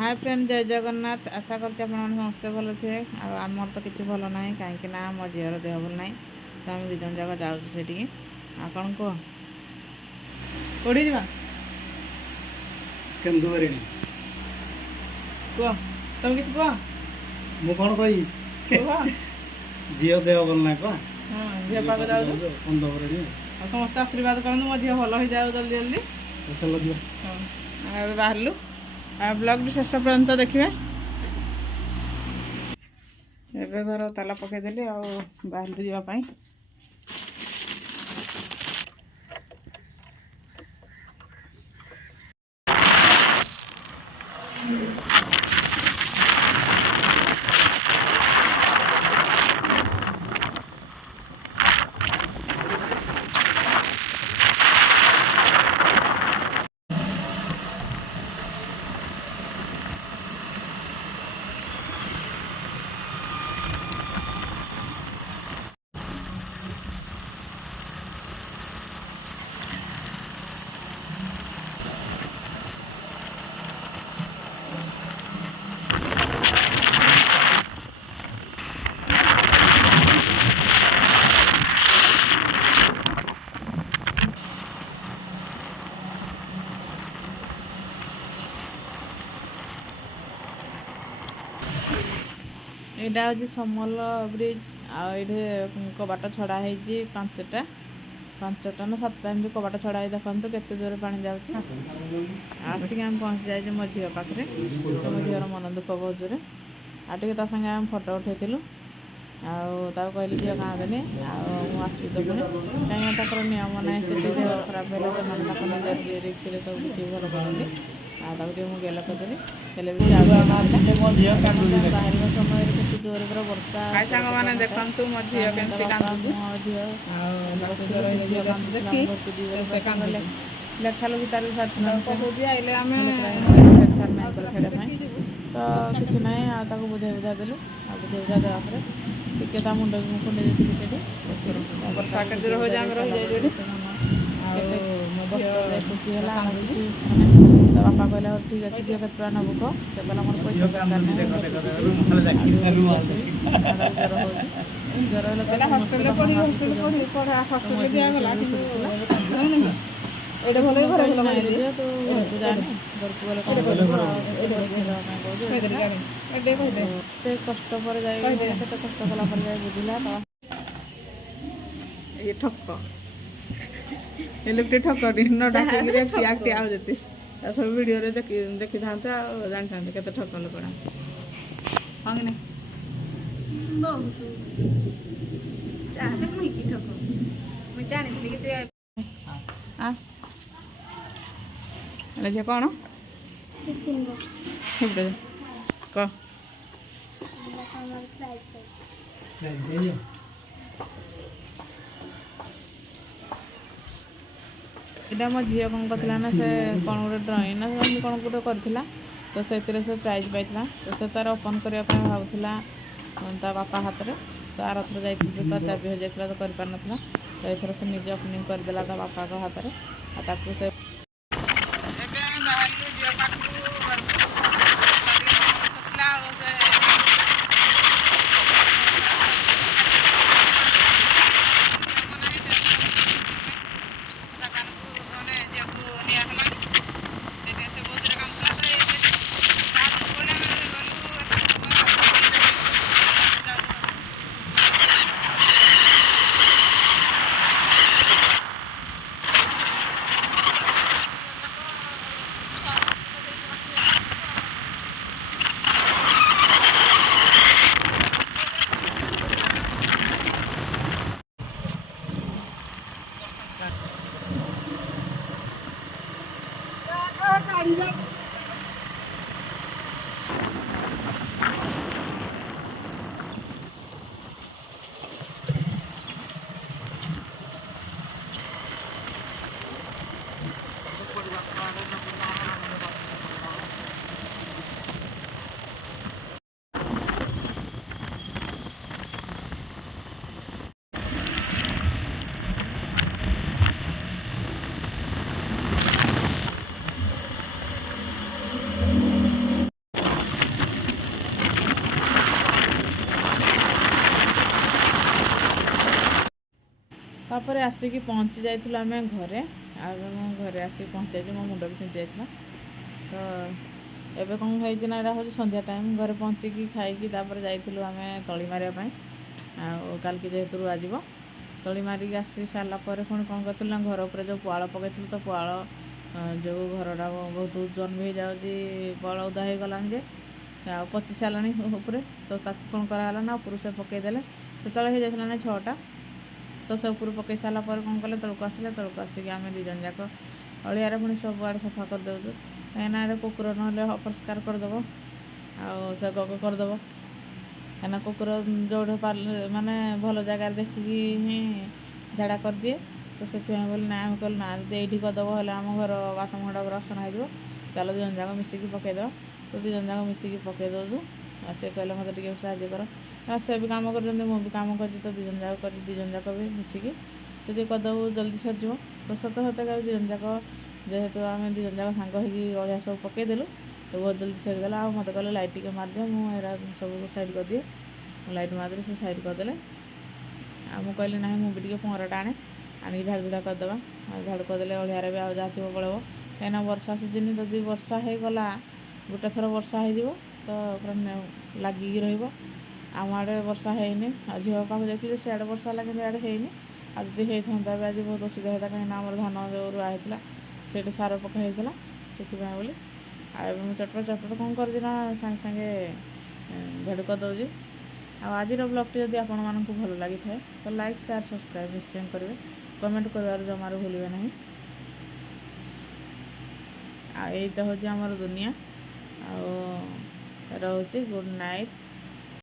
Hi friend जय जगन्नाथ आशा करते समस्ते भल थे आमर तो किसी भल ना कहीं मो झीर देह भल ना तो आम दुजन जाक जाऊँ कौन कह कौड़ी जा कह तुम किसी कह मु कौन कही झील देह भल ना कह झील पाक जाऊ समस्त आशीर्वाद कर मो झील भल हो जाऊ जल्दी जल्दी चल बाहर ब्लॉग शेष पर्यंत देखिए एवं घर ताला पकईदेली बाहर जावाई यहाँ हूँ समल ब्रिज आठे कबाट छड़ा हो 5टा ना 7टा एमती कबाट छड़ा देखो केते जोर पानी जाऊँगी आसिक आम पहुँची जाए मो झील पाखे तो मो झीर मन दुख बहुत जोर आगे सागे आम फटो उठेलु कहली झील काँदनी आसबी तो पुणी कहीं नियम ना से देह खराब है रिक्स सब किसी भल करती मुझे गेल करदेली बाहर समय केते जोर पूरा वर्षा मैंने देखु मो झी लेखा लुखी तार आइले आम सार ना खेड़ा तो किसी ना बुझे बुझा देलु बुझे बुझा देवापर टिके मुंड कुंडे वर्षा के दूर हो जाए रही खुशी है तो बापा कहला ठीक अच्छे झील के नबू कह से कहला मोर पैसा से कष्ट पर जाए कष्ट कला बुझला ये ठक लोक ठक न डाक आते सब वीडियो देखी था जानी था के ठक लोकड़ा हाँ कि नहीं कौन कह इटा मो झी कौन करता ना से कौन गोटे ड्रॉइंग ना कौन गोटे करथिला तो से प्राइज पाइला तो से तार ओपन करने भावुला ता बापा हाथ में तो आर थर जा चाबी हो जाता तो कर पार ना तो एथर से निजे ओपनिंग करदेला ता बापा हाथ में से ତାପରେ ଆସିକି ପହଞ୍ଚି ଯାଇଥିଲୁ ଆମେ ଘରେ। ଆଉ ମୁଁ ଘରେ ଆସିକି ପହଞ୍ଚି ଯାଇଛି, ମୋ ମୁଣ୍ଡ ବି ପିନ୍ଧି ଯାଇଥିଲା। ତ ଏବେ କ'ଣ ହେଇଛି ନା, ଏଇଟା ହେଉଛି ସନ୍ଧ୍ୟା ଟାଇମ୍। ଘରେ ପହଞ୍ଚିକି ଖାଇକି ତାପରେ ଯାଇଥିଲୁ ଆମେ ତଳି ମାରିବା ପାଇଁ। ଆଉ କାଲିକି ଯେହେତୁ ରୁଆ ଯିବ, ତଳି ମାରିକି ଆସି ସାରିଲା ପରେ ପୁଣି କ'ଣ କରିଥିଲୁ ନା, ଘର ଉପରେ ଯେଉଁ ପୁଆଳ ପକାଇଥିଲୁ, ତ ପୁଆଳ ଯେଉଁ ଘରଟା ବହୁତ ଓଜନ ବି ହେଇଯାଉଛି, ପୁଆଳ ଓଦା ହେଇଗଲାଣି ଯେ ସେ ଆଉ ପଚି ସାରିଲାଣି ଉପରେ। ତ ତାକୁ କ'ଣ କରାହେଲା ନା, ଉପରୁ ସେ ପକାଇଦେଲେ। ସେତେବେଳେ ହେଇଯାଇଥିଲା ନା 6ଟା। ତ ସେ ଉପରୁ ପକାଇ ସାରିଲା ପରେ କ'ଣ କଲେ, ତଳକୁ ଆସିଲେ। ତଳକୁ ଆସିକି ଆମେ 2 ଜଣ ଯାକ ଅଳିଆରେ ପୁଣି ସବୁଆଡ଼େ ସଫା କରିଦେଉଛୁ, କାହିଁକିନା ଏଇଟା କୁକୁର ନହେଲେ ଅପରିଷ୍କାର କରିଦେବ, ଆଉ ସେ ଗଗ କରିଦେବ। କାହିଁକିନା କୁକୁର ଯେଉଁଠି ମାନେ ଭଲ ଜାଗାରେ ଦେଖିକି ହିଁ ଝାଡ଼ା କରିଦିଏ। ତ ସେଥିପାଇଁ ବୋଲି ନା ଆମେ କହିଲୁ, ନା ଯଦି ଏଇଠି କରିଦେବ ହେଲେ ଆମ ଘର ବାଟ ମୁହଁଟା ପୁରା ଅସନା ହେଇଯିବ, ଚାଲ 2 ଜଣ ଯାକ ମିଶିକି ପକାଇଦେବା। ତ 2 ଜଣ ଯାକ ମିଶିକି ପକାଇ ଦେଉଛୁ। ଆଉ ସେ କହିଲେ ମୋତେ ଟିକେ ସାହାଯ୍ୟ କର। ସେ ବି କାମ କରୁଛନ୍ତି, ମୁଁ ବି କାମ କରୁଛି। ତ 2 ଜଣ ଯାକ କରି 2 ଜଣ ଯାକ ବି ମିଶିକି ଯଦି କରିଦେବୁ ଜଲ୍ଦି ସରିଯିବ। ତ ସତ ସତକା 2 ଜଣ ଯାକ, ଯେହେତୁ ଆମେ 2 ଜଣ ଯାକ ସାଙ୍ଗ ହେଇକି ଅଳିଆ ସବୁ ପକାଇଦେଲୁ, ତ ବହୁତ ଜଲ୍ଦି ସରିଗଲା। ଆଉ ମୋତେ କହିଲେ ଲାଇଟ୍ ଟିକେ ମାରିଦିଅ, ମୁଁ ଏରା ସବୁ ସାଇଡ଼୍ କରିଦିଏ। ମୁଁ ଲାଇଟ୍ ମାରିଦେଲି, ସେ ସାଇଡ଼୍ କରିଦେଲେ। ଆଉ ମୁଁ କହିଲି ନାହିଁ, ମୁଁ ବି ଟିକେ ପହଁରାଟା ଆଣିକି ଝାଡ଼ୁ ଝୁଡ଼ା କରିଦେବା। ଆଉ ଝାଡ଼ୁ କରିଦେଲେ ଅଳିଆରେ ବି ଆଉ ଯାହା ଥିବ ପଳେଇବ। କାହିଁକିନା ବର୍ଷା ସିଜିନ୍, ଯଦି ବର୍ଷା ହେଇଗଲା, ଗୋଟେ ଥର ବର୍ଷା ହେଇଯିବ ତ ପୁରା ଲାଗିକି ରହିବ। ଆମ ଆଡ଼େ ବର୍ଷା ହେଇନି। ଆଉ ଝିଅ ପାଖକୁ ଯାଇଥିଲି, ସିଆଡ଼େ ବର୍ଷା ହେଲା, କିନ୍ତୁ ଇଆଡ଼େ ହେଇନି। ଆଉ ଯଦି ହେଇଥାନ୍ତା ବି ଆଜି ବହୁତ ଅସୁବିଧା ହେଇଥାନ୍ତା, କାହିଁକିନା ଆମର ଧାନ ଯେଉଁ ରୁଆ ହେଇଥିଲା ସେଇଠି ସାର ପକା ହେଇଥିଲା, ସେଥିପାଇଁ ବୋଲି। ଆଉ ଏବେ ମୁଁ ଚଟପଟ କ'ଣ କରୁଛି ନା, ସାଙ୍ଗେ ସାଙ୍ଗେ ଝାଡ଼ୁ କରିଦେଉଛି। ଆଉ ଆଜିର ବ୍ଲଗ୍ଟି ଯଦି ଆପଣମାନଙ୍କୁ ଭଲ ଲାଗିଥାଏ ତ ଲାଇକ୍, ସେୟାର, ସବସ୍କ୍ରାଇବ୍ ନିଶ୍ଚୟ କରିବେ। କମେଣ୍ଟ କରିବାରୁ ଜମାରୁ ଭୁଲିବେ ନାହିଁ। ଆଉ ଏଇ ତ ହେଉଛି ଆମର ଦୁନିଆ। ଆଉ ରହୁଛି, ଗୁଡ଼୍ ନାଇଟ୍।